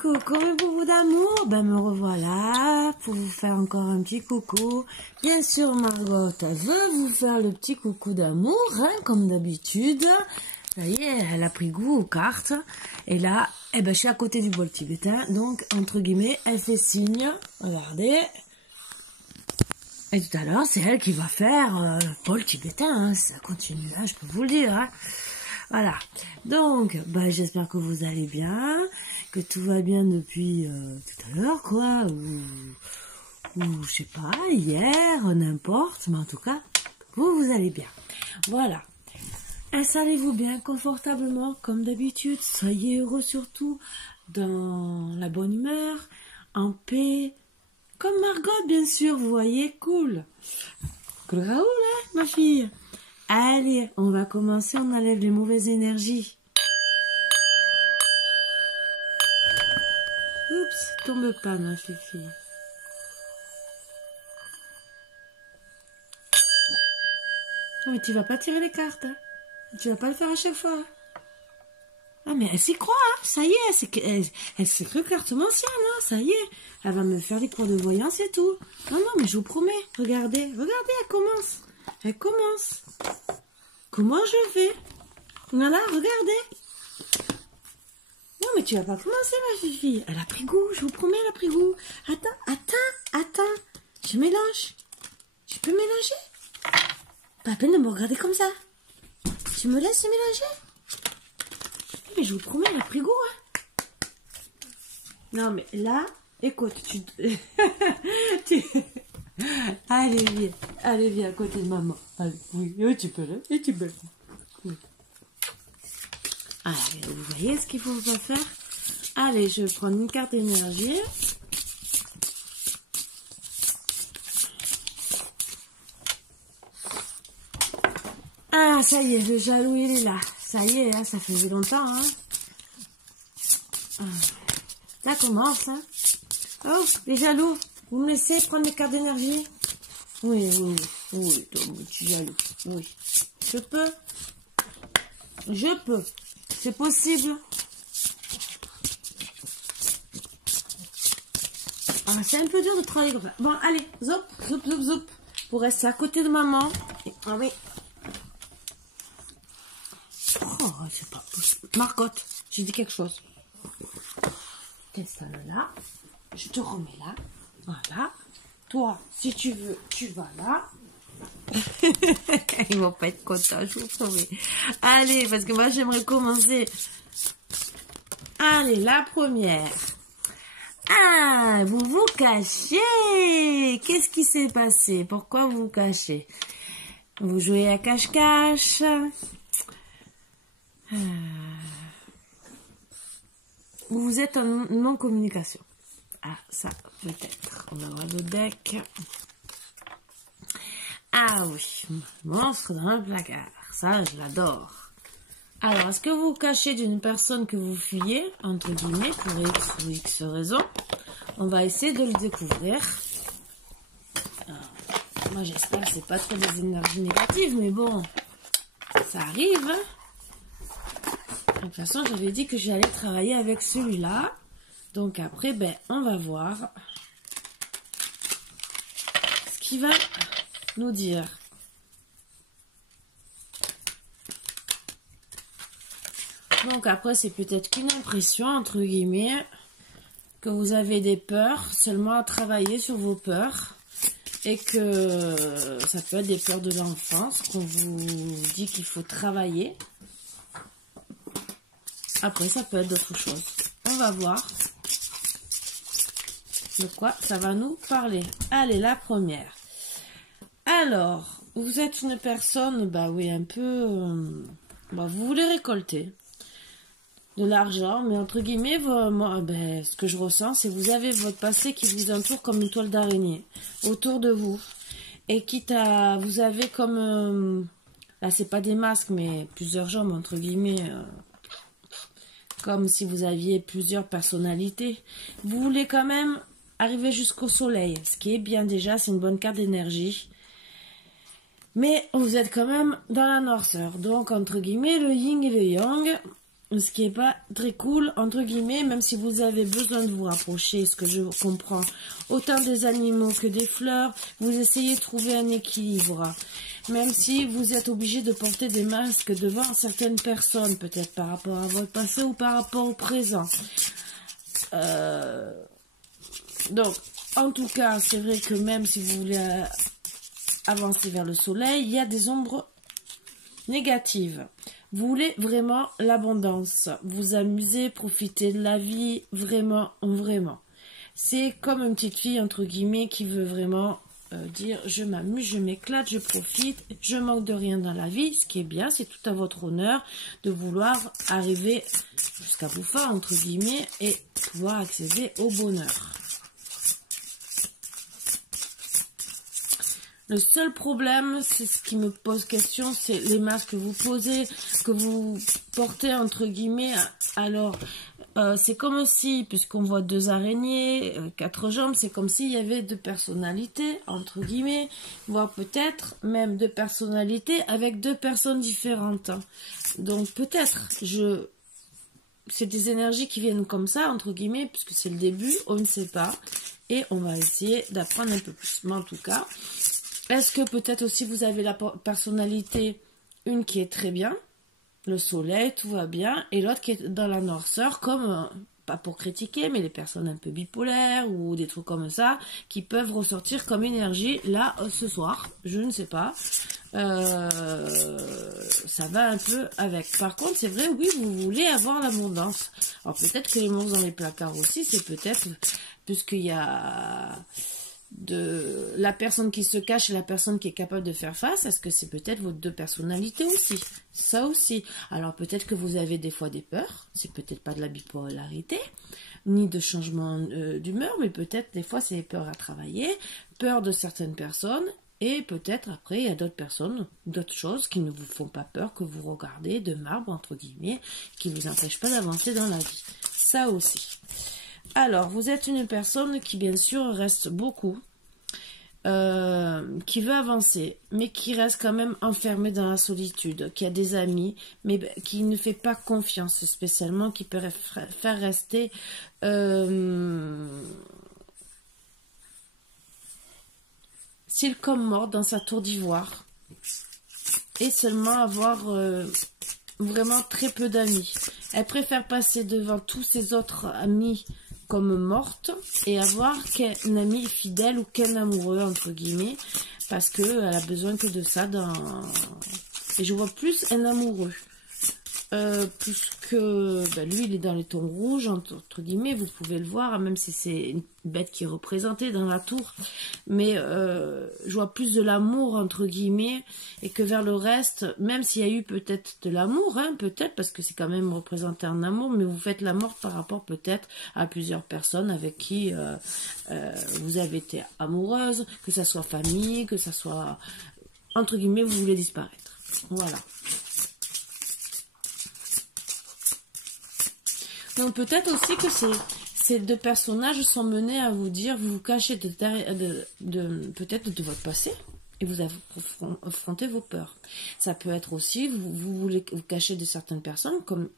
Coucou mes boubous d'amour, ben me revoilà pour vous faire encore un petit coucou. Bien sûr Margot, elle veut vous faire le petit coucou d'amour, hein, comme d'habitude. Ça y est, elle a pris goût aux cartes. Et là, eh ben, je suis à côté du bol tibétain, donc entre guillemets, elle fait signe. Regardez. Et tout à l'heure, c'est elle qui va faire le bol tibétain, hein, ça continue, hein, je peux vous le dire. Hein. Voilà, donc bah, j'espère que vous allez bien, que tout va bien depuis tout à l'heure, quoi, ou je sais pas, hier, n'importe, mais en tout cas, vous allez bien. Voilà, installez-vous bien confortablement, comme d'habitude, soyez heureux surtout, dans la bonne humeur, en paix, comme Margot, bien sûr, vous voyez, cool. Cool Raoul, hein, ma fille. Allez, on va commencer, on enlève les mauvaises énergies. Oups, tombe pas ma fifi. Mais tu vas pas tirer les cartes, hein. Tu vas pas le faire à chaque fois. Hein. Ah mais elle s'y croit, hein. Ça y est, elle s'est cru cartomancienne, hein. Ça y est, elle va me faire des cours de voyance et tout. Non, mais je vous promets, regardez, elle commence. Elle commence. Comment je fais? Voilà, regardez. Non, mais tu vas pas commencer, ma fille. Elle a pris goût, je vous promets, elle a pris goût. Attends. Je mélange. Je peux mélanger? Pas la peine de me regarder comme ça. Tu me laisses mélanger? Mais je vous promets, elle a pris goût, hein. Non, mais là, écoute, Allez, viens à côté de maman. Allez, oui, tu peux, là, et tu peux. Oui. Allez, vous voyez ce qu'il faut pas faire? Allez, je vais prendre une carte d'énergie. Ah, ça y est, le jaloux, il est là. Ça y est, hein, ça faisait longtemps, hein. Ça commence, hein. Oh, les jaloux, vous me laissez prendre les cartes d'énergie? Oui, toi, tu es jaloux. Oui. Je peux. C'est possible. Ah, c'est un peu dur de travailler comme ça. Bon, allez, zop. Pour rester à côté de maman. Ah oui. Oh, c'est pas possible. Marcotte, j'ai dit quelque chose. T'installe là. Je te remets là. Voilà. Toi, si tu veux, tu vas là. Ils vont pas être contents, je vous promets. Allez, parce que moi, j'aimerais commencer. Allez, la première. Ah, vous vous cachez. Qu'est-ce qui s'est passé? Pourquoi vous vous cachez? Vous jouez à cache-cache. Vous êtes en non-communication. Ah, ça, peut-être. On va voir le deck. Ah oui, monstre dans le placard. Ça, je l'adore. Alors, est-ce que vous vous cachez d'une personne que vous fuyez, entre guillemets, pour X ou X raison? On va essayer de le découvrir. Alors, moi, j'espère que c'est pas trop des énergies négatives, mais bon, ça arrive. De toute façon, j'avais dit que j'allais travailler avec celui-là. Donc après, ben, on va voir ce qu'il va nous dire. Donc après, c'est peut-être qu'une impression, entre guillemets, que vous avez des peurs, seulement à travailler sur vos peurs. Et que ça peut être des peurs de l'enfance, qu'on vous dit qu'il faut travailler. Après, ça peut être d'autres choses. On va voir de quoi ça va nous parler. Allez, la première. Alors, vous êtes une personne, bah oui, un peu... bah, vous voulez récolter de l'argent, mais entre guillemets, moi, ben, ce que je ressens, c'est que vous avez votre passé qui vous entoure comme une toile d'araignée autour de vous. Et quitte à... Vous avez comme... là, c'est pas des masques, mais plusieurs jambes, entre guillemets... comme si vous aviez plusieurs personnalités. Vous voulez quand même arriver jusqu'au soleil. Ce qui est bien déjà, c'est une bonne carte d'énergie. Mais vous êtes quand même dans la noirceur. Donc, entre guillemets, le yin et le yang. ce qui est pas très cool, entre guillemets, même si vous avez besoin de vous rapprocher, ce que je comprends, autant des animaux que des fleurs, vous essayez de trouver un équilibre. Même si vous êtes obligé de porter des masques devant certaines personnes, peut-être par rapport à votre passé ou par rapport au présent. Donc, en tout cas, c'est vrai que même si vous voulez avancer vers le soleil, il y a des ombres négatives. Vous voulez vraiment l'abondance, vous amuser, profiter de la vie, vraiment, vraiment. C'est comme une petite fille, entre guillemets, qui veut vraiment dire je m'amuse, je m'éclate, je profite, je manque de rien dans la vie. Ce qui est bien, c'est tout à votre honneur de vouloir arriver jusqu'à vos fins, entre guillemets, et pouvoir accéder au bonheur. Le seul problème, c'est ce qui me pose question, c'est les masques que vous posez, que vous portez entre guillemets. Alors, c'est comme si, puisqu'on voit 2 araignées, 4 jambes, c'est comme s'il y avait 2 personnalités, entre guillemets, voire peut-être même 2 personnalités avec 2 personnes différentes. Donc peut-être, c'est des énergies qui viennent comme ça, entre guillemets, puisque c'est le début, on ne sait pas. Et on va essayer d'apprendre un peu plus. Mais en tout cas, est-ce que peut-être aussi vous avez la personnalité, une qui est très bien, le soleil, tout va bien, et l'autre qui est dans la noirceur, comme, pas pour critiquer, mais les personnes un peu bipolaires ou des trucs comme ça, qui peuvent ressortir comme énergie, là, ce soir, je ne sais pas, ça va un peu avec. Par contre, c'est vrai, oui, vous voulez avoir l'abondance. Alors peut-être que les monstres dans les placards aussi, c'est peut-être, puisqu'il y a de la personne qui se cache et la personne qui est capable de faire face, est-ce que c'est peut-être vos 2 personnalités aussi? Ça aussi. Alors peut-être que vous avez des fois des peurs, c'est peut-être pas de la bipolarité, ni de changement d'humeur, mais peut-être des fois c'est des peurs à travailler, peur de certaines personnes, et peut-être après il y a d'autres personnes, d'autres choses qui ne vous font pas peur, que vous regardez de marbre, entre guillemets, qui vous empêchent pas d'avancer dans la vie. Ça aussi. Alors, vous êtes une personne qui, bien sûr, reste beaucoup, qui veut avancer, mais qui reste quand même enfermée dans la solitude, qui a des amis, mais qui ne fait pas confiance spécialement, qui peut faire rester s'il comme mort dans sa tour d'ivoire, et seulement avoir vraiment très peu d'amis. Elle préfère passer devant tous ses autres amis comme morte et avoir qu'un ami fidèle ou qu'un amoureux, entre guillemets, parce qu'elle a besoin que de ça dans... Et je vois plus un amoureux. Plus que lui il est dans les tons rouges, entre guillemets, vous pouvez le voir, même si c'est une bête qui est représentée dans la tour, mais je vois plus de l'amour, entre guillemets, et que vers le reste, même s'il y a eu peut-être de l'amour, hein, peut-être, parce que c'est quand même représenté en amour, mais vous faites l'amour par rapport peut-être à plusieurs personnes avec qui vous avez été amoureuse, que ça soit famille, que ça soit, entre guillemets, vous voulez disparaître. Voilà. Donc peut-être aussi que ces 2 personnages sont menés à vous dire, vous vous cachez peut-être de votre passé et vous affrontez vos peurs. Ça peut être aussi, vous voulez vous cacher de certaines personnes, comme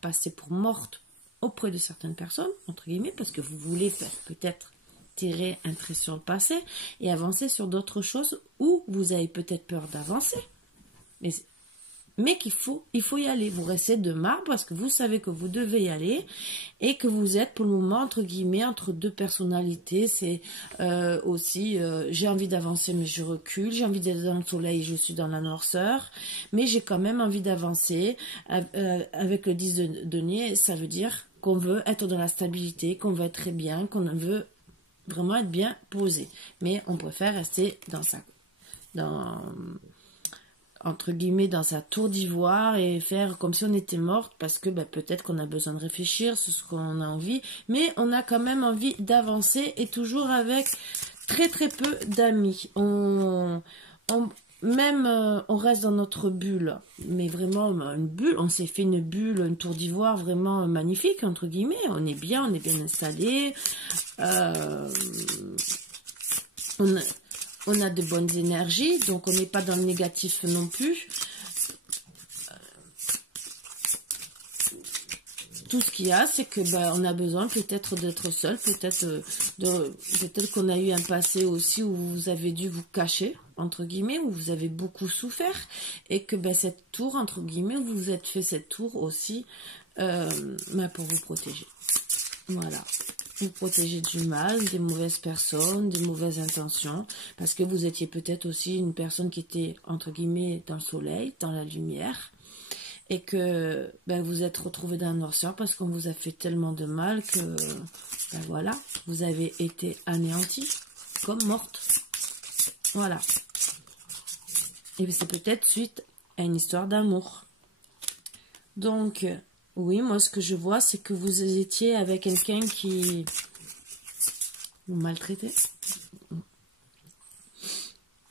passer pour morte auprès de certaines personnes, entre guillemets, parce que vous voulez peut-être tirer un trait sur le passé et avancer sur d'autres choses où vous avez peut-être peur d'avancer. Mais il faut y aller. Vous restez de marbre parce que vous savez que vous devez y aller et que vous êtes pour le moment, entre guillemets, entre 2 personnalités. C'est aussi, j'ai envie d'avancer mais je recule, j'ai envie d'être dans le soleil, je suis dans la noirceur, mais j'ai quand même envie d'avancer. Avec le 10 de denier, ça veut dire qu'on veut être dans la stabilité, qu'on veut être très bien, qu'on veut vraiment être bien posé. Mais on préfère rester entre guillemets dans sa tour d'ivoire et faire comme si on était morte parce que peut-être qu'on a besoin de réfléchir sur ce qu'on a envie, mais on a quand même envie d'avancer et toujours avec très très peu d'amis. On reste dans notre bulle, mais vraiment une bulle, on s'est fait une bulle, une tour d'ivoire vraiment magnifique, entre guillemets, on est bien installé, on a de bonnes énergies, donc on n'est pas dans le négatif non plus. tout ce qu'il y a, c'est que on a besoin peut-être d'être seul, peut-être qu'on a eu un passé aussi où vous avez dû vous cacher, entre guillemets, où vous avez beaucoup souffert, et que cette tour, entre guillemets, vous vous êtes fait cette tour aussi pour vous protéger. Voilà. Vous protéger du mal, des mauvaises personnes, des mauvaises intentions, parce que vous étiez peut-être aussi une personne qui était, entre guillemets, dans le soleil, dans la lumière, et que vous êtes retrouvé dans la noirceur parce qu'on vous a fait tellement de mal que, voilà, vous avez été anéanti, comme morte. Voilà. Et c'est peut-être suite à une histoire d'amour. Donc, oui, moi, ce que je vois, c'est que vous étiez avec quelqu'un qui vous maltraitait.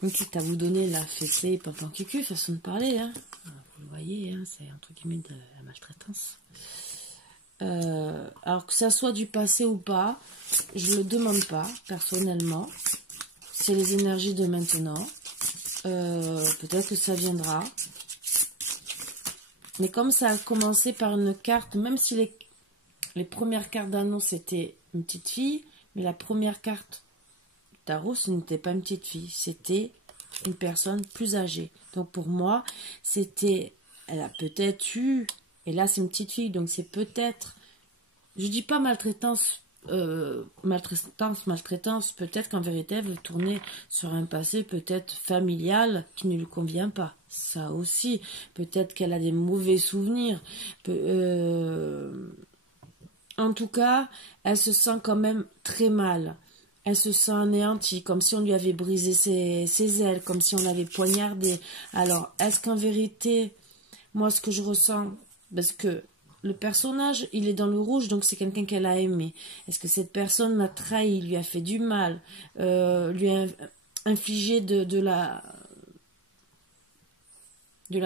Quitte à vous donner la fessée, pampan cucu, façon de parler, hein. Vous le voyez, hein, c'est entre guillemets de la maltraitance. Alors que ça soit du passé ou pas, je le demande pas, personnellement. C'est les énergies de maintenant. Peut-être que ça viendra. Mais comme ça a commencé par une carte, même si les premières cartes d'annonce c'était une petite fille, mais la première carte tarot, ce n'était pas une petite fille, c'était une personne plus âgée. Donc pour moi, elle a peut-être eu, et là c'est une petite fille, donc c'est peut-être, je dis pas maltraitance, peut-être qu'en vérité elle veut tourner sur un passé peut-être familial qui ne lui convient pas. Ça aussi, peut-être qu'elle a des mauvais souvenirs. En tout cas, elle se sent quand même très mal. Elle se sent anéantie, comme si on lui avait brisé ses ailes, comme si on l'avait poignardée. Alors, est-ce qu'en vérité, moi ce que je ressens, parce que le personnage, il est dans le rouge, donc c'est quelqu'un qu'elle a aimé. Est-ce que cette personne l'a trahi, lui a fait du mal, lui a infligé de la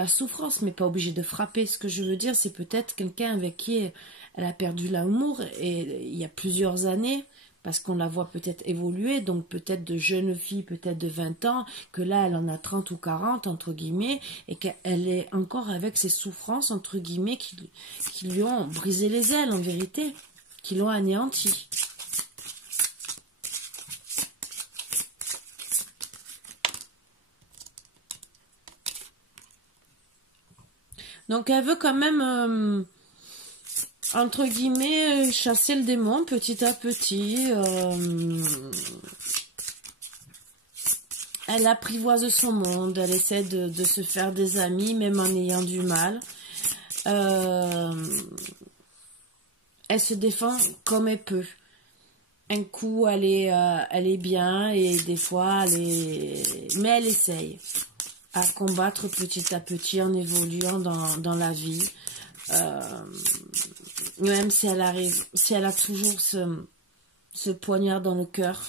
souffrance, mais pas obligé de frapper. Ce que je veux dire, c'est peut-être quelqu'un avec qui elle a perdu l'amour, et il y a plusieurs années, parce qu'on la voit peut-être évoluer, donc peut-être de jeune fille, peut-être de 20 ans, que là elle en a 30 ou 40, entre guillemets, et qu'elle est encore avec ces souffrances, entre guillemets, qui lui ont brisé les ailes, en vérité, qui l'ont anéanti. Donc elle veut quand même, entre guillemets, chasser le démon petit à petit. Elle apprivoise son monde, elle essaie de se faire des amis, même en ayant du mal. Elle se défend comme elle peut. Un coup, elle est bien, et des fois, mais elle essaye à combattre petit à petit en évoluant dans la vie. Même si elle a toujours ce poignard dans le cœur,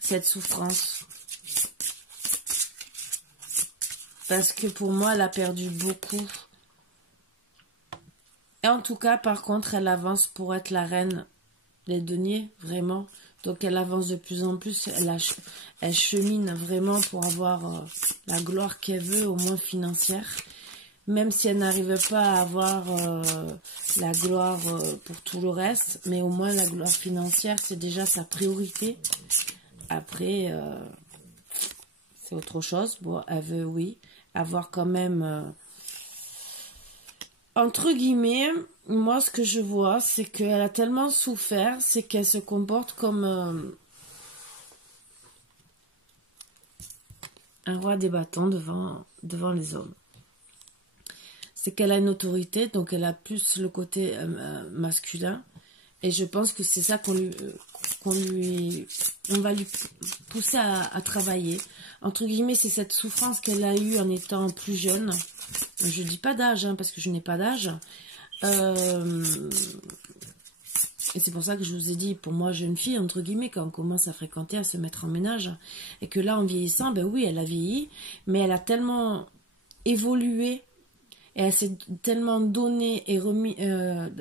cette souffrance. Parce que pour moi, elle a perdu beaucoup. Et en tout cas, par contre, elle avance pour être la reine des deniers, vraiment. Donc elle avance de plus en plus, elle chemine vraiment pour avoir la gloire qu'elle veut, au moins financière. Même si elle n'arrive pas à avoir la gloire pour tout le reste, mais au moins la gloire financière, c'est déjà sa priorité. Après, c'est autre chose. Bon, elle veut, oui, avoir quand même... entre guillemets, moi, ce que je vois, c'est qu'elle a tellement souffert, c'est qu'elle se comporte comme un roi des bâtons devant les hommes. C'est qu'elle a une autorité, donc elle a plus le côté masculin. Et je pense que c'est ça qu'on va lui pousser à travailler. Entre guillemets, c'est cette souffrance qu'elle a eue en étant plus jeune. Je dis pas d'âge, hein, parce que je n'ai pas d'âge. Et c'est pour ça que je vous ai dit, pour moi, jeune fille, entre guillemets, quand on commence à fréquenter, à se mettre en ménage, et que là, en vieillissant, ben oui, elle a vieilli, mais elle a tellement évolué, et elle s'est tellement donnée et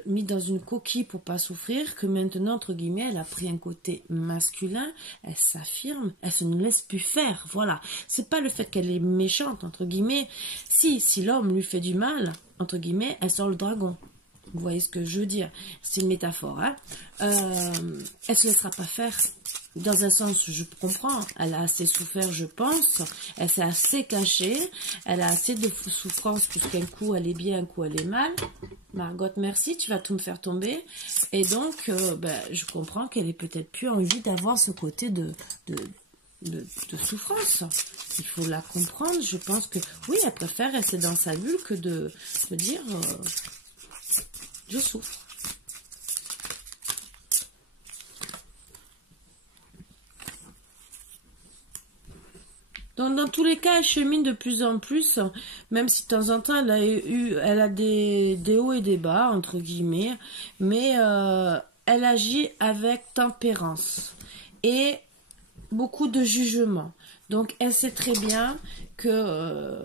mis dans une coquille pour pas souffrir, que maintenant, entre guillemets, elle a pris un côté masculin, elle s'affirme, elle se ne laisse plus faire, voilà. C'est pas le fait qu'elle est méchante, entre guillemets. Si l'homme lui fait du mal, entre guillemets, elle sort le dragon. Vous voyez ce que je veux dire? C'est une métaphore. Hein. Elle se laissera pas faire. Dans un sens, je comprends. Elle a assez souffert, je pense. Elle s'est assez cachée. Elle a assez de souffrance puisqu'un coup elle est bien, un coup elle est mal. Margot, merci, tu vas tout me faire tomber. Et donc, je comprends qu'elle ait peut-être plus envie d'avoir ce côté de souffrance. Il faut la comprendre. Je pense que, oui, elle préfère rester dans sa bulle que de dire je souffre. Donc, dans tous les cas, elle chemine de plus en plus, même si de temps en temps, elle a des hauts et des bas, entre guillemets, mais elle agit avec tempérance et beaucoup de jugement. Donc, elle sait très bien que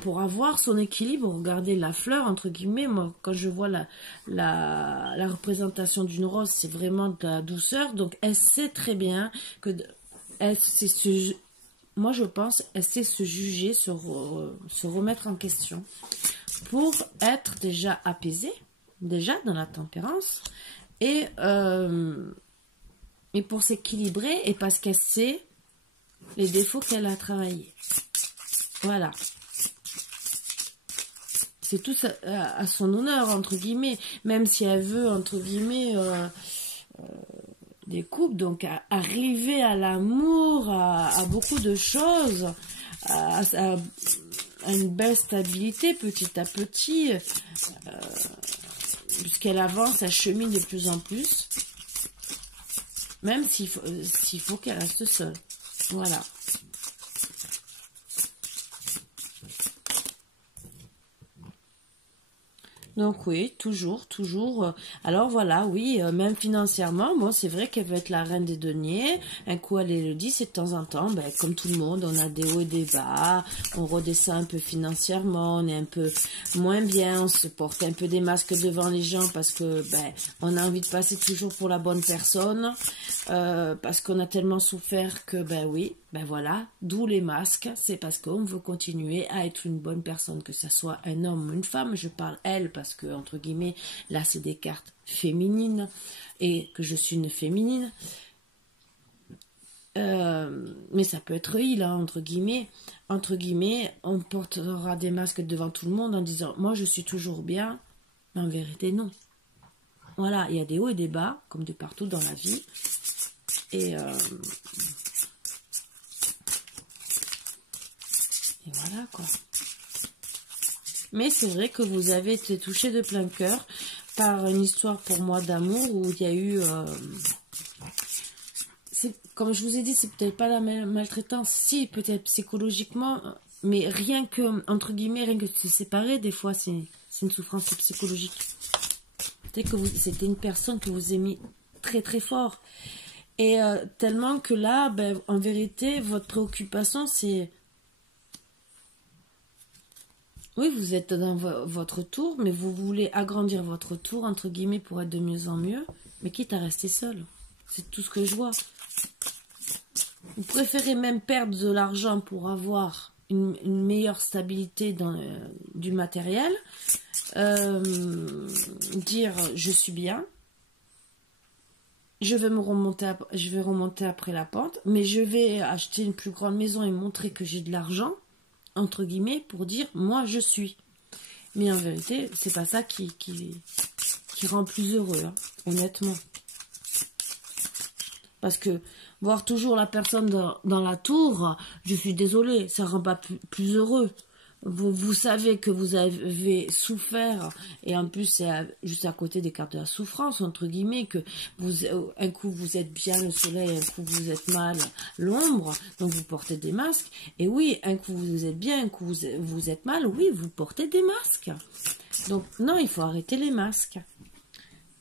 pour avoir son équilibre, regardez la fleur, entre guillemets, moi, quand je vois la représentation d'une rose, c'est vraiment de la douceur. Donc, elle sait très bien que moi, je pense, elle sait se juger, se remettre en question pour être déjà apaisée, déjà dans la tempérance, et pour s'équilibrer, et parce qu'elle sait les défauts qu'elle a travaillés. Voilà. C'est tout à son honneur, entre guillemets, même si elle veut, entre guillemets, des couples, donc arriver à l'amour, à beaucoup de choses, à une belle stabilité petit à petit, puisqu'elle avance, elle chemine de plus en plus, même s'il faut qu'elle reste seule. Voilà. Donc oui, toujours. Alors voilà, oui, même financièrement, bon, c'est vrai qu'elle veut être la reine des deniers. Un coup, elle le dit, c'est de temps en temps, comme tout le monde, on a des hauts et des bas. On redescend un peu financièrement, on est un peu moins bien, on se porte un peu des masques devant les gens parce que, on a envie de passer toujours pour la bonne personne, parce qu'on a tellement souffert que, voilà, d'où les masques. C'est parce qu'on veut continuer à être une bonne personne, que ce soit un homme ou une femme. Je parle elle parce que, entre guillemets, là c'est des cartes féminines et que je suis une féminine. Mais ça peut être il, hein, entre guillemets, on portera des masques devant tout le monde en disant moi je suis toujours bien, mais en vérité non. Voilà, il y a des hauts et des bas, comme de partout dans la vie. Et voilà quoi. Mais c'est vrai que vous avez été touché de plein cœur par une histoire pour moi d'amour où il y a eu... comme je vous ai dit, c'est peut-être pas la maltraitance, si peut-être psychologiquement, mais rien que, entre guillemets, rien que de se séparer, des fois c'est une souffrance psychologique. Peut-être que c'était une personne que vous aimez très très fort. Et tellement que là, en vérité, votre préoccupation c'est... Oui, vous êtes dans votre tour, mais vous voulez agrandir votre tour, entre guillemets, pour être de mieux en mieux, mais quitte à rester seul. C'est tout ce que je vois. Vous préférez même perdre de l'argent pour avoir une meilleure stabilité du matériel, dire je suis bien, je vais remonter après la pente, mais je vais acheter une plus grande maison et montrer que j'ai de l'argent, entre guillemets, pour dire moi je suis. Mais en vérité, c'est pas ça qui rend plus heureux, hein, honnêtement. Parce que voir toujours la personne dans la tour, je suis désolée, ça rend pas plus heureux. Vous savez que vous avez souffert, et en plus c'est juste à côté des cartes de la souffrance, entre guillemets, que un coup vous êtes bien le soleil, un coup vous êtes mal l'ombre, donc vous portez des masques. Et oui, un coup vous êtes bien, un coup vous êtes mal, oui, vous portez des masques. Donc non, il faut arrêter les masques.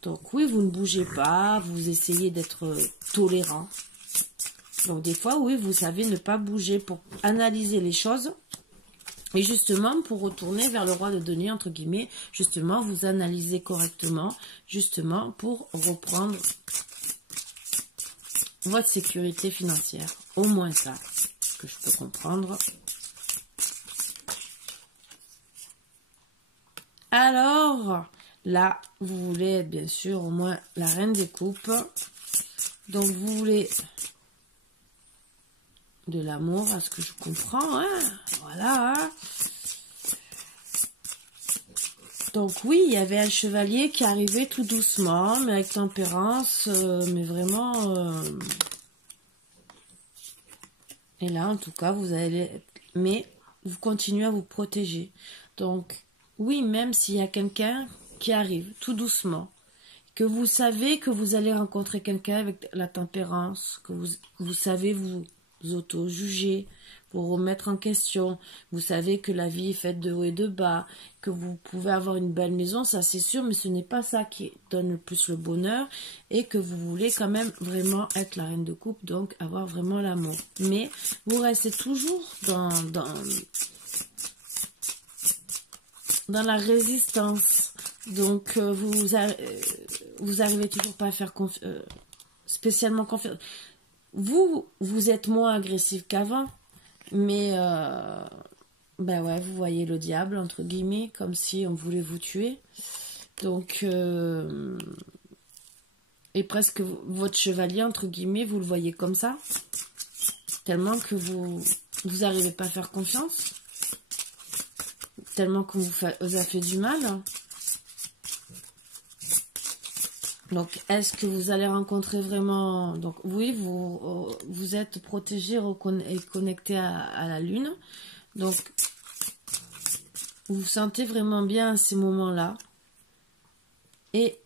Donc oui, vous ne bougez pas, vous essayez d'être tolérant. Donc des fois, oui, vous savez ne pas bouger pour analyser les choses. Et justement, pour retourner vers le roi de denier, entre guillemets, justement, vous analysez correctement, justement, pour reprendre votre sécurité financière. Au moins ça, ce que je peux comprendre. Alors, Là, vous voulez être bien sûr au moins la reine des coupes. Donc, vous voulez de l'amour, à ce que je comprends, hein. Voilà, hein. Donc oui, il y avait un chevalier qui arrivait tout doucement, mais avec tempérance, mais vraiment... Et là, en tout cas, vous allez... Mais vous continuez à vous protéger. Donc, oui, même s'il y a quelqu'un qui arrive tout doucement, que vous savez que vous allez rencontrer quelqu'un avec la tempérance, que vous savez vous auto-juger, vous remettre en question, vous savez que la vie est faite de haut et de bas, que vous pouvez avoir une belle maison, ça c'est sûr, mais ce n'est pas ça qui donne le plus le bonheur, et que vous voulez quand même vraiment être la reine de coupe, donc avoir vraiment l'amour. Mais vous restez toujours dans la résistance, donc vous arrivez toujours pas à faire spécialement confiance. Vous êtes moins agressif qu'avant, mais ben ouais, vous voyez le diable, entre guillemets, comme si on voulait vous tuer. Donc, et presque votre chevalier, entre guillemets, vous le voyez comme ça, tellement que vous n'arrivez pas à faire confiance, tellement qu'on vous a fait du mal. Donc, est-ce que vous allez rencontrer vraiment... Donc, oui, vous êtes protégé et connecté à la lune. Donc, vous vous sentez vraiment bien à ces moments-là. Et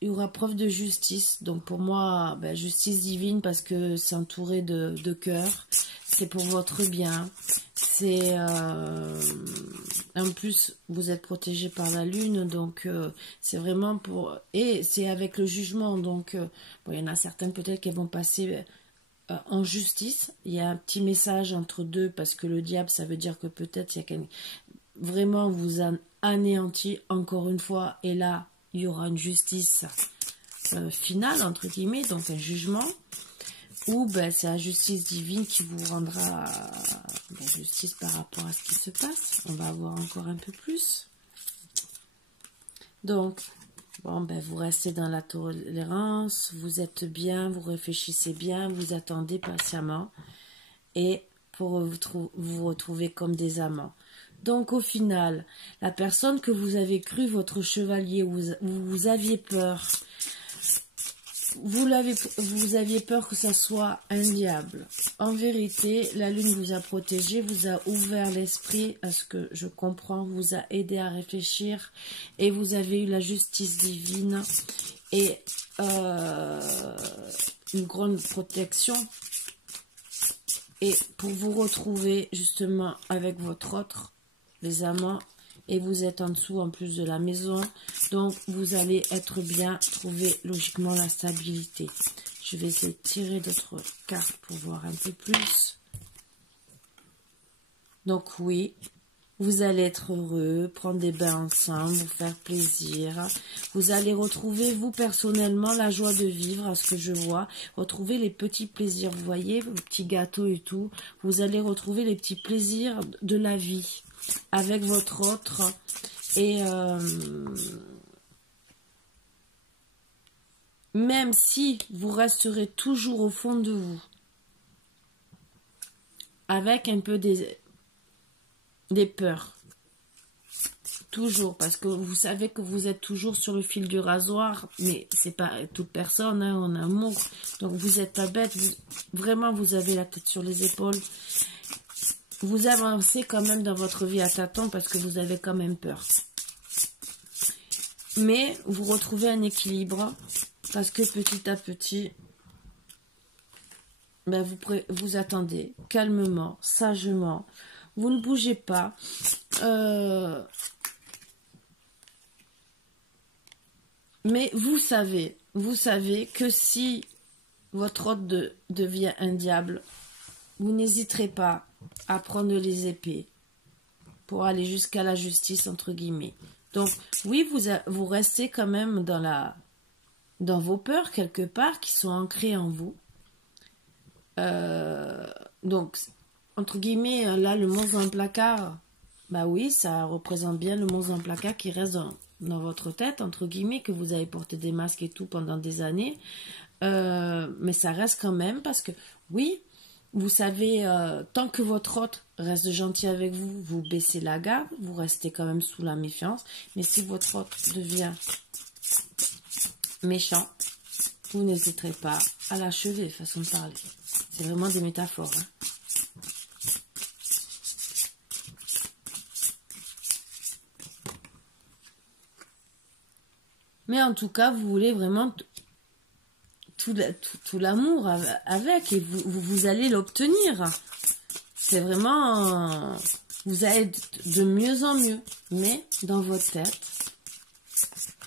il y aura preuve de justice. Donc, pour moi, ben, justice divine parce que c'est entouré de cœur. C'est pour votre bien. C'est... en plus, vous êtes protégé par la lune, donc c'est vraiment pour... Et c'est avec le jugement, donc bon, il y en a certaines peut-être qui vont passer en justice. Il y a un petit message entre deux, parce que le diable, ça veut dire que peut-être il y a quelqu'un... Vraiment, vous a anéanti encore une fois, et là, il y aura une justice finale, entre guillemets, donc un jugement. Ou ben, c'est la justice divine qui vous rendra la justice par rapport à ce qui se passe. On va voir encore un peu plus. Donc, bon, ben, vous restez dans la tolérance, vous êtes bien, vous réfléchissez bien, vous attendez patiemment. Et pour vous retrouver comme des amants. Donc, au final, la personne que vous avez cru votre chevalier, vous aviez peur... Vous aviez peur que ça soit un diable. En vérité, la lune vous a protégé, vous a ouvert l'esprit, à ce que je comprends, vous a aidé à réfléchir, et vous avez eu la justice divine et une grande protection. Et pour vous retrouver justement avec votre autre, les amants, et vous êtes en dessous en plus de la maison, donc vous allez être bien, trouver logiquement la stabilité. Je vais essayer de tirer d'autres cartes pour voir un peu plus. Donc oui, vous allez être heureux, prendre des bains ensemble, vous faire plaisir. Vous allez retrouver, vous personnellement, la joie de vivre, à ce que je vois. Retrouver les petits plaisirs, vous voyez, vos petits gâteaux et tout. Vous allez retrouver les petits plaisirs de la vie avec votre autre. Et même si vous resterez toujours au fond de vous, avec un peu des peurs, toujours, parce que vous savez que vous êtes toujours sur le fil du rasoir, mais c'est pas toute personne, hein, en amour, donc vous n'êtes pas bête, vraiment vous avez la tête sur les épaules, vous avancez quand même dans votre vie à tâtons parce que vous avez quand même peur, mais vous retrouvez un équilibre, parce que petit à petit, ben vous attendez calmement, sagement, vous ne bougez pas, mais vous savez que si votre hôte devient un diable, vous n'hésiterez pas à prendre les épées pour aller jusqu'à la justice, entre guillemets. Donc, oui, vous restez quand même dans vos peurs, quelque part, qui sont ancrées en vous. Donc, entre guillemets, là, le monstre dans le placard, bah oui, ça représente bien le monstre dans le placard qui reste dans votre tête, entre guillemets, que vous avez porté des masques et tout pendant des années. Mais ça reste quand même parce que, oui, vous savez, tant que votre hôte reste gentil avec vous, vous baissez la garde, vous restez quand même sous la méfiance. Mais si votre hôte devient méchant, vous n'hésiterez pas à l'achever, façon de parler. C'est vraiment des métaphores. Hein. Mais en tout cas, vous voulez vraiment tout l'amour avec et vous allez l'obtenir. C'est vraiment... vous allez de mieux en mieux. Mais dans votre tête,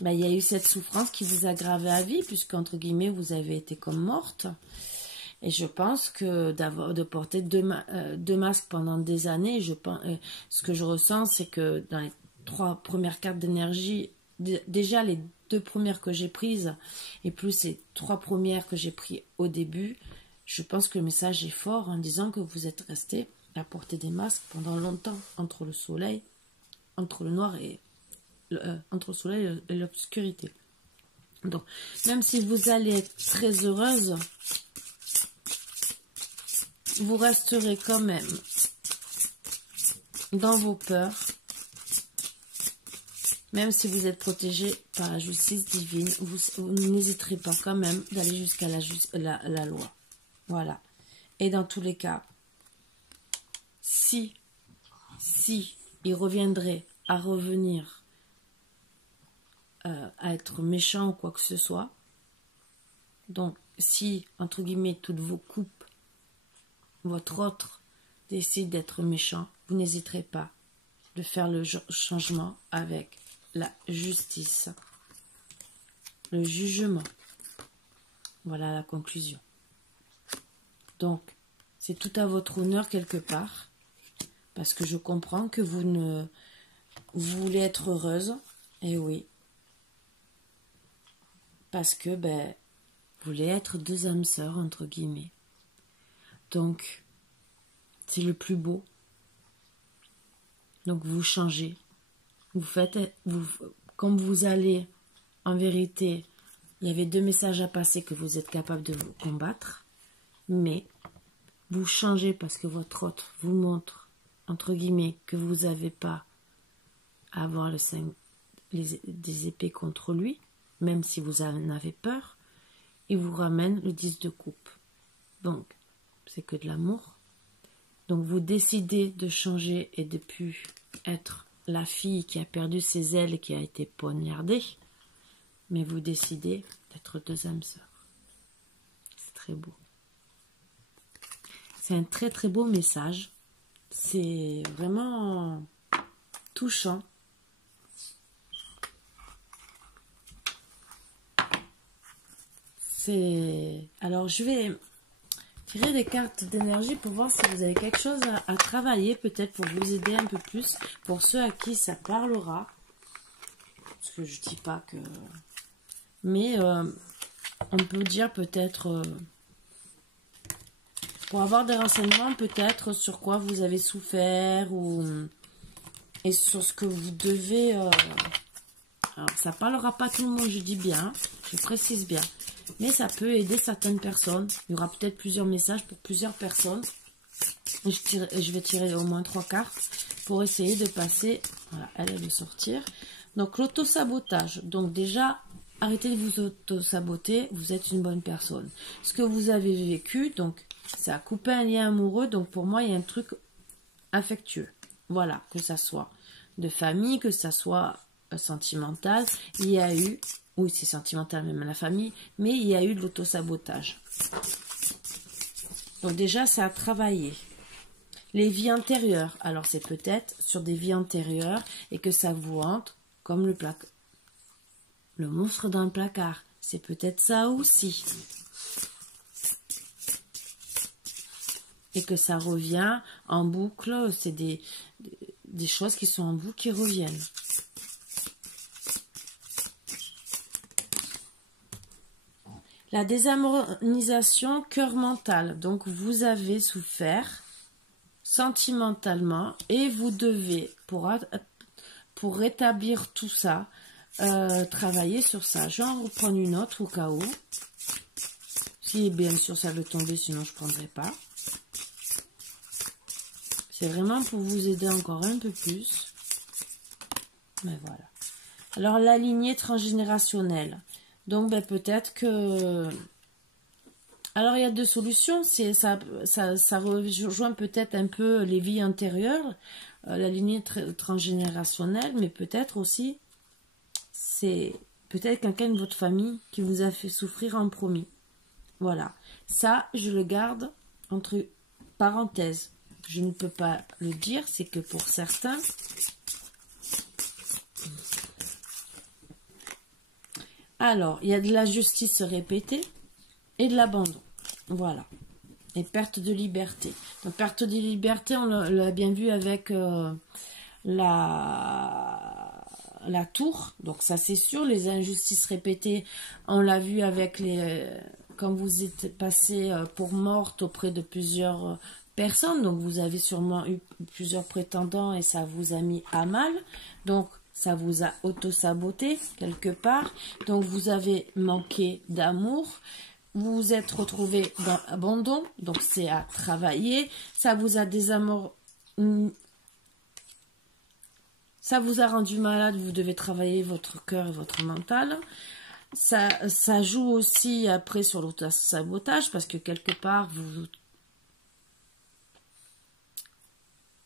ben, il y a eu cette souffrance qui vous a gravé à vie, puisqu'entre guillemets, vous avez été comme morte. Et je pense que de porter deux masques pendant des années, ce que je ressens, c'est que dans les 3 premières cartes d'énergie, déjà les 2 premières que j'ai prises, et plus les 3 premières que j'ai prises au début, je pense que le message est fort en disant que vous êtes resté à porter des masques pendant longtemps, entre le soleil, entre le noir et entre le soleil et l'obscurité. Donc, même si vous allez être très heureuse, vous resterez quand même dans vos peurs, même si vous êtes protégé par la justice divine, vous n'hésiterez pas quand même d'aller jusqu'à la loi. Voilà. Et dans tous les cas, si il reviendrait à revenir à être méchant ou quoi que ce soit, donc si, entre guillemets, toutes vos coupes, votre autre décide d'être méchant, vous n'hésiterez pas de faire le changement avec la justice, le jugement. Voilà la conclusion. Donc, c'est tout à votre honneur quelque part, parce que je comprends que vous voulez être heureuse, et oui, parce que, vous voulez être 2 âmes sœurs, entre guillemets. Donc, c'est le plus beau. Donc, vous changez. Comme vous allez, en vérité, il y avait 2 messages à passer que vous êtes capable de vous combattre. Mais, vous changez parce que votre hôte vous montre, entre guillemets, que vous n'avez pas à avoir des épées contre lui, même si vous en avez peur. Il vous ramène le 10 de coupe. Donc, c'est que de l'amour. Donc, vous décidez de changer et de plus être la fille qui a perdu ses ailes et qui a été poignardée. Mais vous décidez d'être 2 âmes sœurs. C'est très beau. C'est un très très beau message. C'est vraiment touchant. Alors, je vais tirer des cartes d'énergie pour voir si vous avez quelque chose à travailler, peut-être pour vous aider un peu plus, pour ceux à qui ça parlera. Parce que je dis pas que... Mais on peut dire peut-être... pour avoir des renseignements, peut-être sur quoi vous avez souffert et sur ce que vous devez... Alors, ça parlera pas tout le monde, je dis bien, je précise bien. Mais ça peut aider certaines personnes. Il y aura peut-être plusieurs messages pour plusieurs personnes. Je vais tirer au moins 3 cartes pour essayer de passer... Voilà, elle est de sortir. Donc, l'auto-sabotage. Donc, déjà, arrêtez de vous auto-saboter. Vous êtes une bonne personne. Ce que vous avez vécu, donc, ça a coupé un lien amoureux. Donc, pour moi, il y a un truc affectueux. Voilà, que ça soit de famille, que ça soit sentimental. Il y a eu... Oui, c'est sentimental même à la famille, mais il y a eu de l'autosabotage. Donc déjà, ça a travaillé. Les vies antérieures, alors c'est peut-être sur des vies antérieures et que ça vous hante, comme le monstre dans le placard. C'est peut-être ça aussi. Et que ça revient en boucle, c'est des choses qui sont en boucle qui reviennent. La désharmonisation cœur-mental. Donc, vous avez souffert sentimentalement et vous devez, pour rétablir tout ça, travailler sur ça. Je vais en reprendre une autre au cas où. Si bien sûr ça veut tomber, sinon je ne prendrai pas. C'est vraiment pour vous aider encore un peu plus. Mais voilà. Alors la lignée transgénérationnelle. Donc ben, peut-être que... Alors il y a deux solutions. Ça rejoint peut-être un peu les vies antérieures, la lignée transgénérationnelle, mais peut-être aussi c'est peut-être quelqu'un de votre famille qui vous a fait souffrir en premier. Voilà. Ça, je le garde entre parenthèses. Je ne peux pas le dire, c'est que pour certains... Alors, il y a de la justice répétée et de l'abandon. Voilà. Et perte de liberté. Donc, perte de liberté, on l'a bien vu avec la tour. Donc, ça, c'est sûr. Les injustices répétées, on l'a vu avec les... quand vous êtes passé pour morte auprès de plusieurs personnes. Donc, vous avez sûrement eu plusieurs prétendants et ça vous a mis à mal. Donc, ça vous a auto-saboté quelque part. Donc, vous avez manqué d'amour. Vous vous êtes retrouvé dans l'abandon. Donc, c'est à travailler. Ça vous a ça vous a rendu malade. Vous devez travailler votre cœur et votre mental. Ça joue aussi après sur l'auto-sabotage parce que quelque part,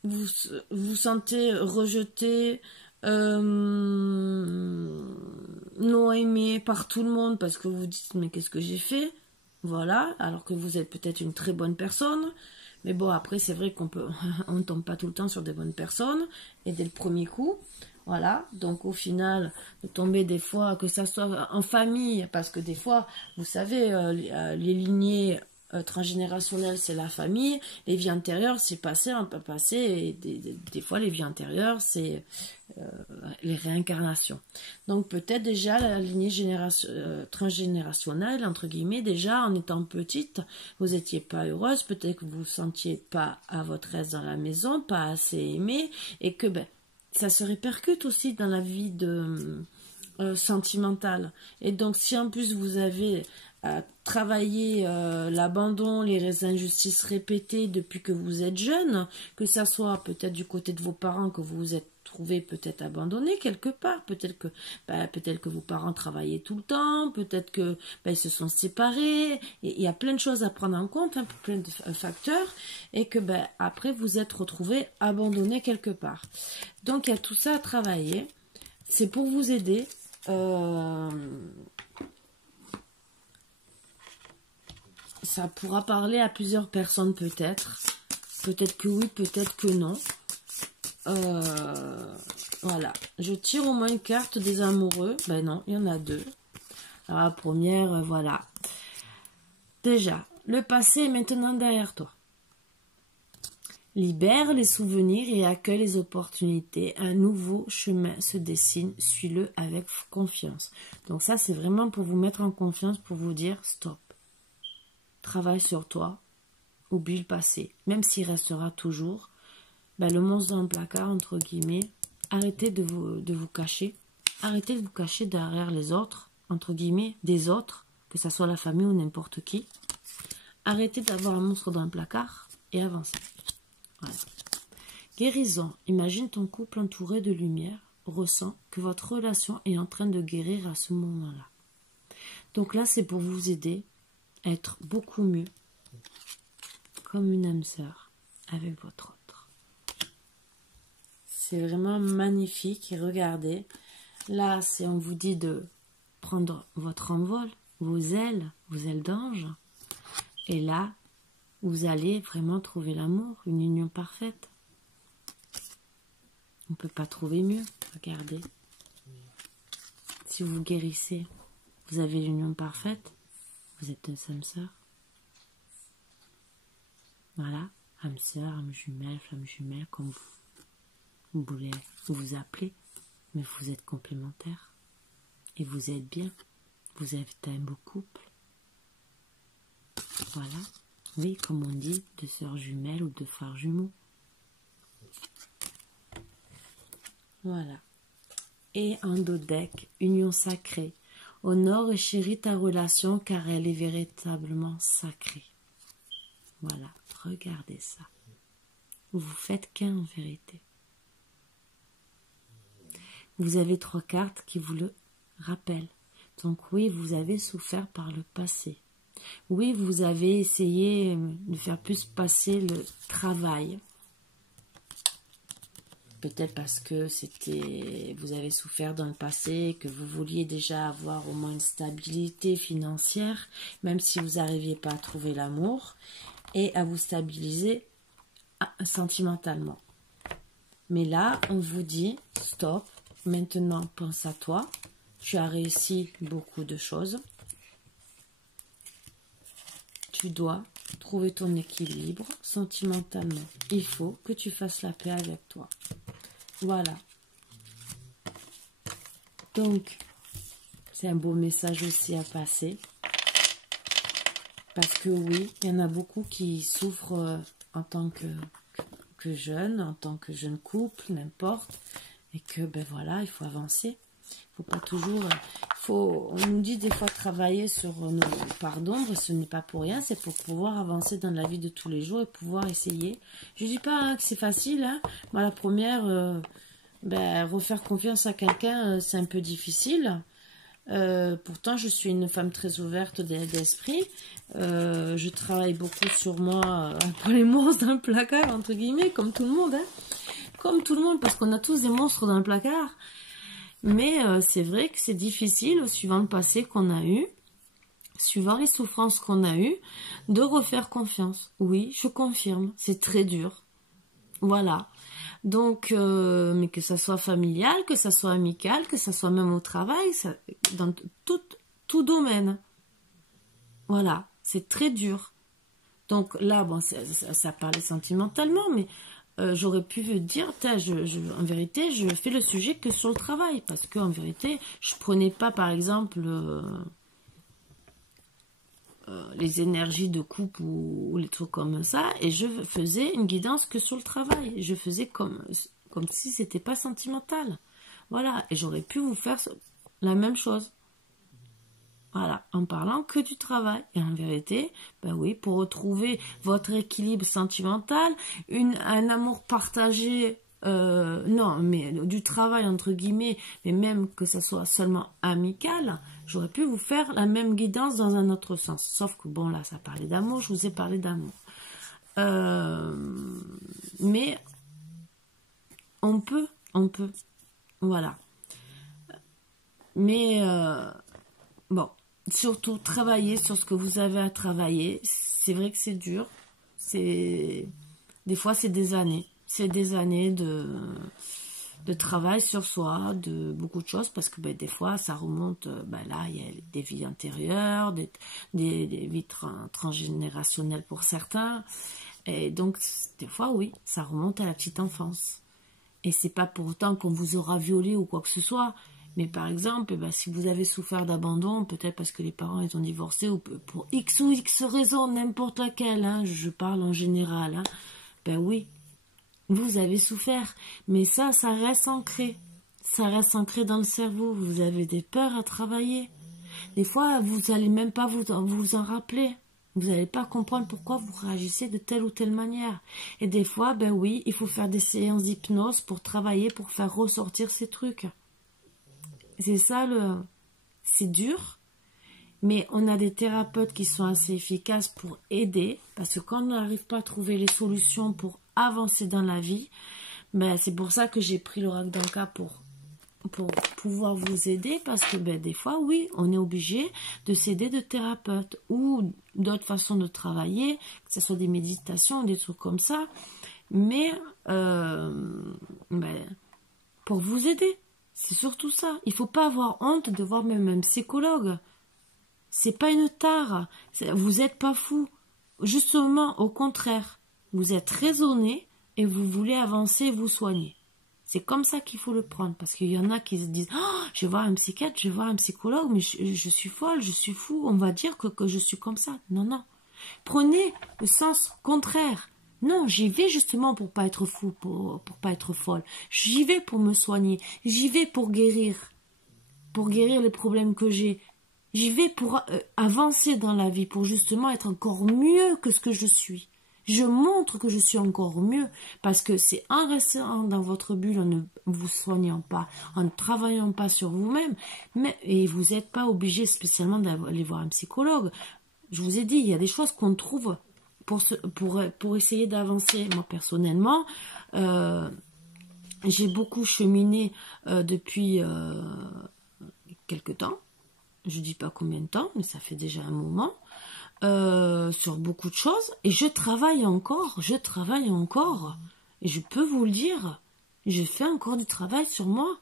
vous sentez rejeté, non aimé par tout le monde parce que vous vous dites mais qu'est-ce que j'ai fait, voilà, alors que vous êtes peut-être une très bonne personne, mais bon après c'est vrai qu'on on tombe pas tout le temps sur des bonnes personnes et dès le premier coup, voilà, donc au final de tomber des fois que ça soit en famille, parce que des fois vous savez les lignées transgénérationnelles c'est la famille, les vies antérieures c'est passé, un peu passé, et des fois les vies antérieures c'est les réincarnations. Donc peut-être déjà la lignée transgénérationnelle, entre guillemets, déjà en étant petite, vous n'étiez pas heureuse, peut-être que vous ne vous sentiez pas à votre aise dans la maison, pas assez aimée, et que ben, ça se répercute aussi dans la vie sentimentale. Et donc si en plus vous avez travaillé l'abandon, les injustices répétées depuis que vous êtes jeune, que ça soit peut-être du côté de vos parents que vous vous êtes trouvé peut-être abandonné quelque part, peut-être que vos parents travaillaient tout le temps, peut-être que ils se sont séparés, et il y a plein de choses à prendre en compte, hein, plein de facteurs, et que après vous êtes retrouvé abandonné quelque part. Donc il y a tout ça à travailler, c'est pour vous aider. Ça pourra parler à plusieurs personnes peut-être. Peut-être que oui, peut-être que non. Voilà. Je tire au moins une carte des amoureux. Ben non, il y en a deux. Alors la première, voilà. Déjà, le passé est maintenant derrière toi. Libère les souvenirs et accueille les opportunités. Un nouveau chemin se dessine. Suis-le avec confiance. Donc ça, c'est vraiment pour vous mettre en confiance, pour vous dire stop. Travaille sur toi, oublie le passé, même s'il restera toujours, le monstre dans le placard, entre guillemets, arrêtez de vous cacher, arrêtez de vous cacher derrière les autres, entre guillemets, des autres, que ce soit la famille ou n'importe qui, arrêtez d'avoir un monstre dans le placard et avancez. Voilà. Guérison, imagine ton couple entouré de lumière, ressens que votre relation est en train de guérir à ce moment-là. Donc là, c'est pour vous aider être beaucoup mieux, comme une âme sœur avec votre autre. C'est vraiment magnifique. Et regardez, là, on vous dit de prendre votre envol, vos ailes d'ange. Et là, vous allez vraiment trouver l'amour, une union parfaite. On ne peut pas trouver mieux. Regardez. Si vous guérissez, vous avez l'union parfaite. Vous êtes une âme sœur. Voilà, âme sœur, âme jumelle, flamme jumelle, comme vous voulez vous appeler, mais vous êtes complémentaires. Et vous êtes bien. Vous êtes un beau couple. Voilà. Oui, comme on dit, de sœurs jumelles ou de frères jumeaux. Voilà. Et en dodec, union sacrée. Honore et chéris ta relation car elle est véritablement sacrée. Voilà, regardez ça. Vous faites qu'un en vérité. Vous avez 3 cartes qui vous le rappellent. Donc oui, vous avez souffert par le passé. Oui, vous avez essayé de faire plus passer le travail. Peut-être parce que vous avez souffert dans le passé, que vous vouliez déjà avoir au moins une stabilité financière, même si vous n'arriviez pas à trouver l'amour, et à vous stabiliser sentimentalement. Mais là, on vous dit, stop, maintenant pense à toi, tu as réussi beaucoup de choses, tu dois trouver ton équilibre sentimentalement. Il faut que tu fasses la paix avec toi. Voilà. Donc, c'est un beau message aussi à passer. Parce que oui, il y en a beaucoup qui souffrent en tant que jeunes, en tant que jeune couple, n'importe. Et que, ben voilà, il faut avancer. Il faut pas toujours... on nous dit des fois travailler sur nos parts d'ombre, ce n'est pas pour rien, c'est pour pouvoir avancer dans la vie de tous les jours et pouvoir essayer. Je dis pas que c'est facile, hein. Moi, la première, refaire confiance à quelqu'un, c'est un peu difficile. Pourtant, je suis une femme très ouverte d'esprit. Je travaille beaucoup sur moi pour les monstres dans le placard, entre guillemets, comme tout le monde, hein. Comme tout le monde, parce qu'on a tous des monstres dans le placard. Mais c'est vrai que c'est difficile, suivant le passé qu'on a eu, suivant les souffrances qu'on a eues, de refaire confiance. Oui, je confirme, c'est très dur. Voilà. Donc, mais que ça soit familial, que ça soit amical, que ça soit même au travail, dans tout domaine. Voilà, c'est très dur. Donc là, bon, ça parlait sentimentalement, mais... j'aurais pu dire, en vérité, je fais le sujet que sur le travail. Parce qu'en vérité, je prenais pas, par exemple, les énergies de couple ou les trucs comme ça. Et je faisais une guidance que sur le travail. Je faisais comme si c'était pas sentimental. Voilà. Et j'aurais pu vous faire la même chose. Voilà, en parlant que du travail. Et en vérité, ben oui, pour retrouver votre équilibre sentimental, un amour partagé, non, mais du travail entre guillemets, mais même que ça soit seulement amical, j'aurais pu vous faire la même guidance dans un autre sens. Sauf que bon, là, ça parlait d'amour, je vous ai parlé d'amour. Mais on peut, voilà. Mais bon. Surtout, travailler sur ce que vous avez à travailler. C'est vrai que c'est dur. Des fois, c'est des années. C'est des années de travail sur soi, de beaucoup de choses. Parce que des fois, ça remonte... là, il y a des vies antérieures, des vies transgénérationnelles pour certains. Et donc, des fois, oui, ça remonte à la petite enfance. Et c'est pas pour autant qu'on vous aura violé ou quoi que ce soit... Mais par exemple, si vous avez souffert d'abandon, peut-être parce que les parents ils ont divorcé ou pour X ou X raison, n'importe laquelle, hein, je parle en général, hein, ben oui, vous avez souffert. Mais ça reste ancré. Ça reste ancré dans le cerveau. Vous avez des peurs à travailler. Des fois, vous n'allez même pas vous en rappeler. Vous n'allez pas comprendre pourquoi vous réagissez de telle ou telle manière. Et des fois, ben oui, il faut faire des séances d'hypnose pour travailler, pour faire ressortir ces trucs. C'est ça, c'est dur, mais on a des thérapeutes qui sont assez efficaces pour aider, parce que quand on n'arrive pas à trouver les solutions pour avancer dans la vie, c'est pour ça que j'ai pris l'oracle d'Anka pour pouvoir vous aider, parce que des fois, oui, on est obligé de s'aider de thérapeutes ou d'autres façons de travailler, que ce soit des méditations, des trucs comme ça, mais pour vous aider. C'est surtout ça. Il ne faut pas avoir honte de voir même un psychologue. C'est pas une tare. Vous n'êtes pas fou. Justement, au contraire. Vous êtes raisonné et vous voulez avancer et vous soigner. C'est comme ça qu'il faut le prendre. Parce qu'il y en a qui se disent « Oh, je vais voir un psychiatre, je vais voir un psychologue, mais je suis folle, je suis fou. On va dire que je suis comme ça. » Non, non. Prenez le sens contraire. Non, j'y vais justement pour pas être fou, pour pas être folle. J'y vais pour me soigner. J'y vais pour guérir les problèmes que j'ai. J'y vais pour avancer dans la vie, pour justement être encore mieux que ce que je suis. Je montre que je suis encore mieux, parce que c'est en restant dans votre bulle, en ne vous soignant pas, en ne travaillant pas sur vous-même, et vous n'êtes pas obligé spécialement d'aller voir un psychologue. Je vous ai dit, il y a des choses qu'on trouve pour essayer d'avancer. Moi, personnellement, j'ai beaucoup cheminé depuis quelque temps. Je dis pas combien de temps, mais ça fait déjà un moment, sur beaucoup de choses, et je travaille encore, et je peux vous le dire, je fais encore du travail sur moi.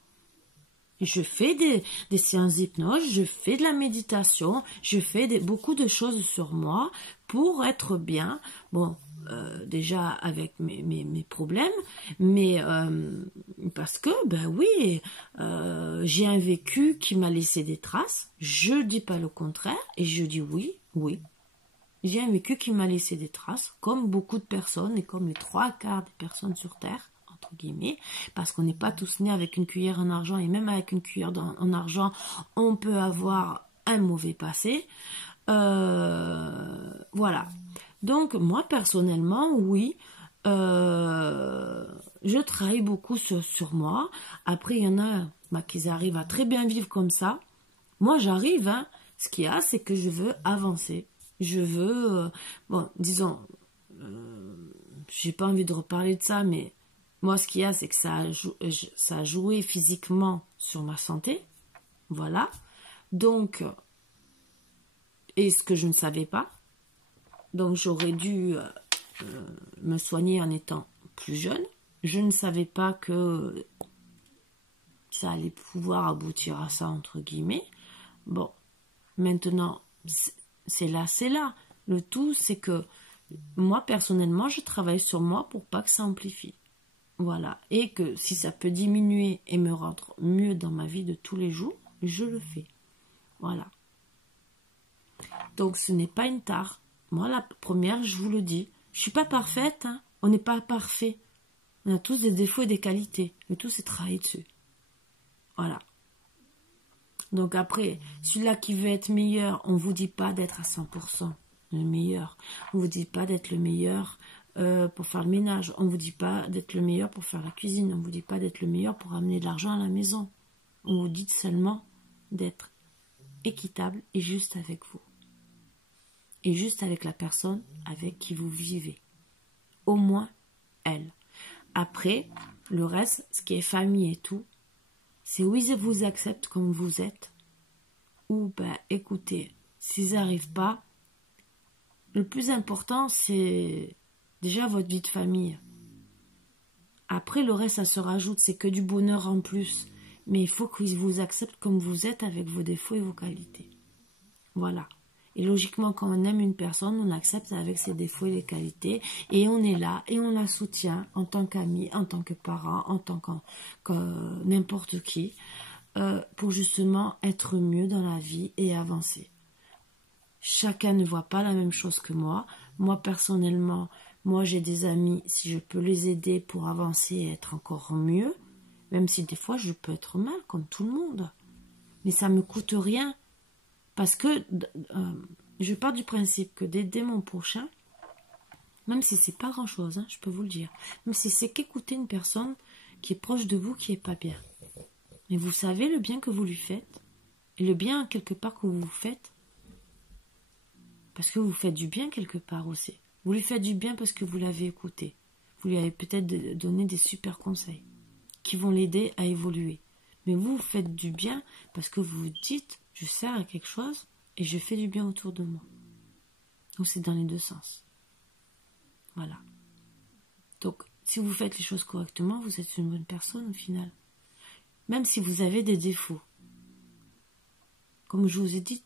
Je fais des séances d'hypnose, je fais de la méditation, je fais beaucoup de choses sur moi pour être bien. Bon, déjà avec mes problèmes, mais parce que, ben oui, j'ai un vécu qui m'a laissé des traces. Je dis pas le contraire et je dis oui. J'ai un vécu qui m'a laissé des traces, comme beaucoup de personnes et comme les 3/4 des personnes sur Terre. Entre guillemets, parce qu'on n'est pas tous nés avec une cuillère en argent, et même avec une cuillère en argent, on peut avoir un mauvais passé. Voilà. Donc, moi, personnellement, oui, je travaille beaucoup sur moi. Après, il y en a qui arrivent à très bien vivre comme ça. Moi, j'arrive, hein. Ce qu'il y a, c'est que je veux avancer. Je veux, bon, disons, j'ai pas envie de reparler de ça, mais moi, ce qu'il y a, c'est que ça a joué physiquement sur ma santé. Voilà. Donc, et ce que je ne savais pas. Donc, j'aurais dû me soigner en étant plus jeune. Je ne savais pas que ça allait pouvoir aboutir à ça, entre guillemets. Bon, maintenant, c'est là. Le tout, c'est que moi, personnellement, je travaille sur moi pour pas que ça amplifie. Voilà, et que si ça peut diminuer et me rendre mieux dans ma vie de tous les jours, je le fais. Voilà. Donc ce n'est pas une tare. Moi, la première, je vous le dis, je suis pas parfaite, hein. On n'est pas parfait. On a tous des défauts et des qualités. Le tout, c'est travailler dessus. Voilà. Donc après, celui-là qui veut être meilleur, on ne vous dit pas d'être à 100% le meilleur. On ne vous dit pas d'être le meilleur pour faire le ménage. On ne vous dit pas d'être le meilleur pour faire la cuisine. On ne vous dit pas d'être le meilleur pour amener de l'argent à la maison. On vous dit seulement d'être équitable et juste avec vous. Et juste avec la personne avec qui vous vivez. Au moins, elle. Après, le reste, ce qui est famille et tout, c'est où ils vous acceptent comme vous êtes. Ou, ben, écoutez, s'ils n'arrivent pas, le plus important, c'est déjà votre vie de famille. Après, le reste, ça se rajoute, c'est que du bonheur en plus. Mais il faut qu'ils vous acceptent comme vous êtes avec vos défauts et vos qualités. Voilà. Et logiquement, quand on aime une personne, on accepte avec ses défauts et les qualités. Et on est là, et on la soutient en tant qu'ami, en tant que parent, en tant que n'importe qui, pour justement être mieux dans la vie et avancer. Chacun ne voit pas la même chose que moi. Moi, personnellement, moi j'ai des amis, si je peux les aider pour avancer et être encore mieux, même si des fois je peux être mal, comme tout le monde. Mais ça me coûte rien. Parce que je pars du principe que d'aider mon prochain, même si c'est pas grand-chose, hein, je peux vous le dire, même si c'est qu'écouter une personne qui est proche de vous, qui est pas bien. Mais vous savez le bien que vous lui faites, et le bien quelque part que vous vous faites, parce que vous faites du bien quelque part aussi. Vous lui faites du bien parce que vous l'avez écouté. Vous lui avez peut-être donné des super conseils qui vont l'aider à évoluer. Mais vous faites du bien parce que vous vous dites, je sers à quelque chose et je fais du bien autour de moi. Donc c'est dans les deux sens. Voilà. Donc si vous faites les choses correctement, vous êtes une bonne personne au final. Même si vous avez des défauts. Comme je vous ai dit,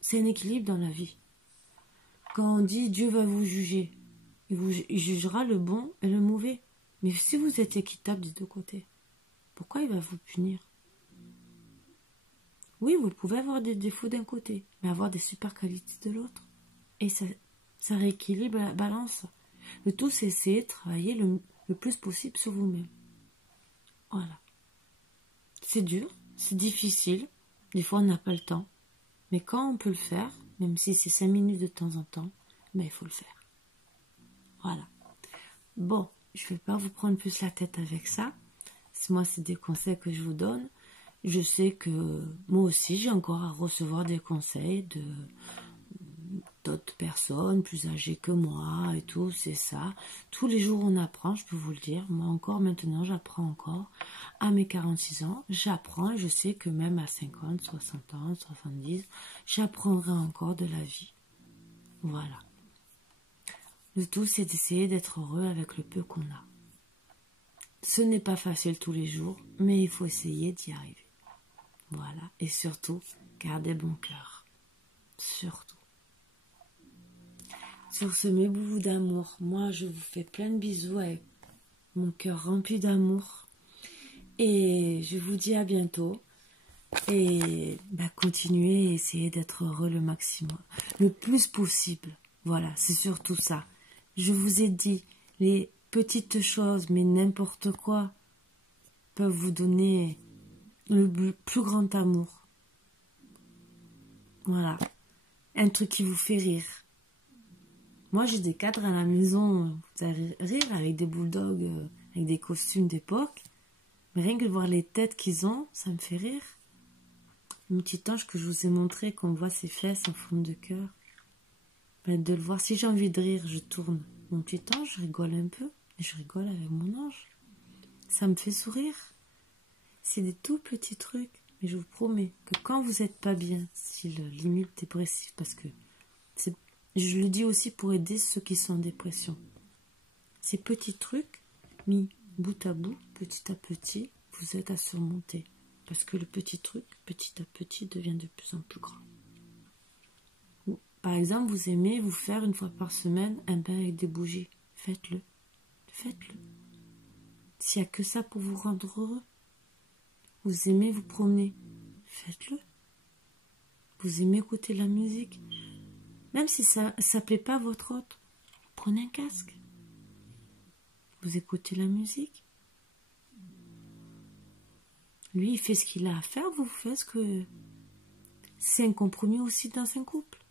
c'est un équilibre dans la vie. Quand on dit Dieu va vous juger, il jugera le bon et le mauvais. Mais si vous êtes équitable des deux côtés, pourquoi il va vous punir? Oui, vous pouvez avoir des défauts d'un côté, mais avoir des super qualités de l'autre. Et ça rééquilibre la balance. Le tout, c'est essayer de travailler le plus possible sur vous-même. Voilà. C'est dur, c'est difficile. Des fois, on n'a pas le temps. Mais quand on peut le faire, même si c'est 5 minutes de temps en temps, ben, il faut le faire. Voilà. Bon, je ne vais pas vous prendre plus la tête avec ça. Moi, c'est des conseils que je vous donne. Je sais que moi aussi, j'ai encore à recevoir des conseils d'autres personnes plus âgées que moi et tout, c'est ça. Tous les jours, on apprend, je peux vous le dire. Moi, encore maintenant, j'apprends encore. À mes 46 ans, j'apprends et je sais que même à 50, 60 ans, 70, j'apprendrai encore de la vie. Voilà. Le tout, c'est d'essayer d'être heureux avec le peu qu'on a. Ce n'est pas facile tous les jours, mais il faut essayer d'y arriver. Voilà. Et surtout, gardez bon cœur. Surtout. Sur ce, mes boubous d'amour, moi, je vous fais plein de bisous avec mon cœur rempli d'amour. Et je vous dis à bientôt. Et continuez et essayez d'être heureux le maximum. Le plus possible. Voilà, c'est surtout ça. Je vous ai dit, les petites choses, mais n'importe quoi, peuvent vous donner le plus grand amour. Voilà. Un truc qui vous fait rire. Moi, j'ai des cadres à la maison, vous allez rire, avec des bulldogs, avec des costumes d'époque. Mais rien que de voir les têtes qu'ils ont, ça me fait rire. Mon petit ange que je vous ai montré, qu'on voit ses fesses en forme de cœur. De le voir, si j'ai envie de rire, je tourne mon petit ange, je rigole un peu. Et je rigole avec mon ange. Ça me fait sourire. C'est des tout petits trucs. Mais je vous promets que quand vous n'êtes pas bien, si le limite dépressif, parce que je le dis aussi pour aider ceux qui sont en dépression. Ces petits trucs, mis bout à bout, petit à petit, vous aident à surmonter. Parce que le petit truc, petit à petit, devient de plus en plus grand. Par exemple, vous aimez vous faire une fois par semaine un bain avec des bougies. Faites-le. Faites-le. S'il n'y a que ça pour vous rendre heureux. Vous aimez vous promener. Faites-le. Vous aimez écouter la musique. Même si ça ne plaît pas à votre hôte, prenez un casque. Vous écoutez la musique. Lui, il fait ce qu'il a à faire, vous faites ce que... C'est un compromis aussi dans un couple.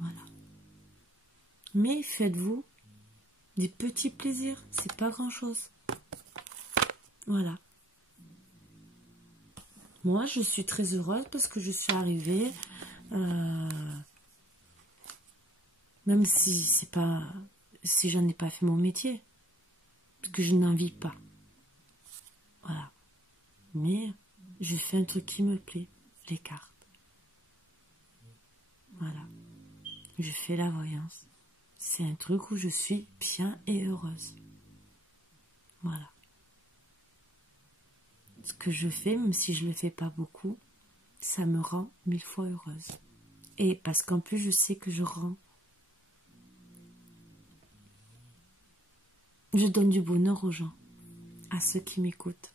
Voilà. Mais faites-vous des petits plaisirs. C'est pas grand-chose. Voilà. Moi, je suis très heureuse parce que je suis arrivée... Même si c'est pas... Si j'en ai pas fait mon métier. Parce que je n'en vis pas. Voilà. Mais je fais un truc qui me plaît. Les cartes. Voilà. Je fais la voyance. C'est un truc où je suis bien et heureuse. Voilà. Ce que je fais, même si je ne le fais pas beaucoup, ça me rend 1000 fois heureuse. Et parce qu'en plus, je sais que je donne du bonheur aux gens, à ceux qui m'écoutent.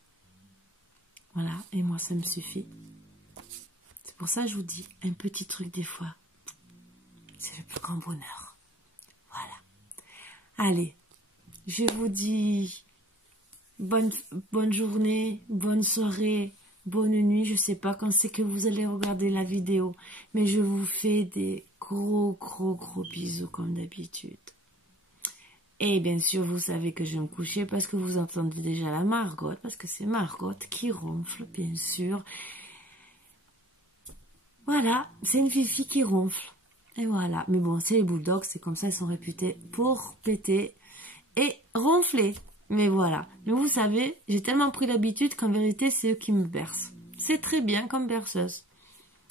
Voilà, et moi, ça me suffit. C'est pour ça que je vous dis, un petit truc des fois, c'est le plus grand bonheur. Voilà. Allez, je vous dis bonne journée, bonne soirée, bonne nuit. Je ne sais pas quand c'est que vous allez regarder la vidéo, mais je vous fais des gros bisous comme d'habitude. Et bien sûr, vous savez que je vais me coucher parce que vous entendez déjà la Margotte, parce que c'est Margotte qui ronfle, bien sûr. Voilà, c'est une fifi qui ronfle. Et voilà, mais bon, c'est les bulldogs, c'est comme ça, ils sont réputés pour péter et ronfler. Mais voilà, mais vous savez, j'ai tellement pris l'habitude qu'en vérité, c'est eux qui me bercent. C'est très bien comme berceuse.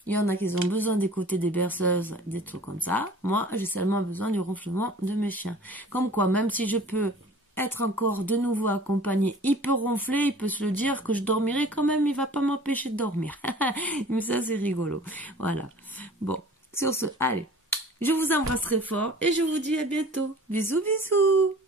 Il y en a qui ont besoin d'écouter des berceuses, des trucs comme ça. Moi, j'ai seulement besoin du ronflement de mes chiens. Comme quoi, même si je peux être encore de nouveau accompagnée, il peut ronfler, il peut se le dire que je dormirai quand même, il va pas m'empêcher de dormir. Mais ça, c'est rigolo. Voilà. Bon, sur ce, allez, je vous embrasse très fort et je vous dis à bientôt. Bisous, bisous.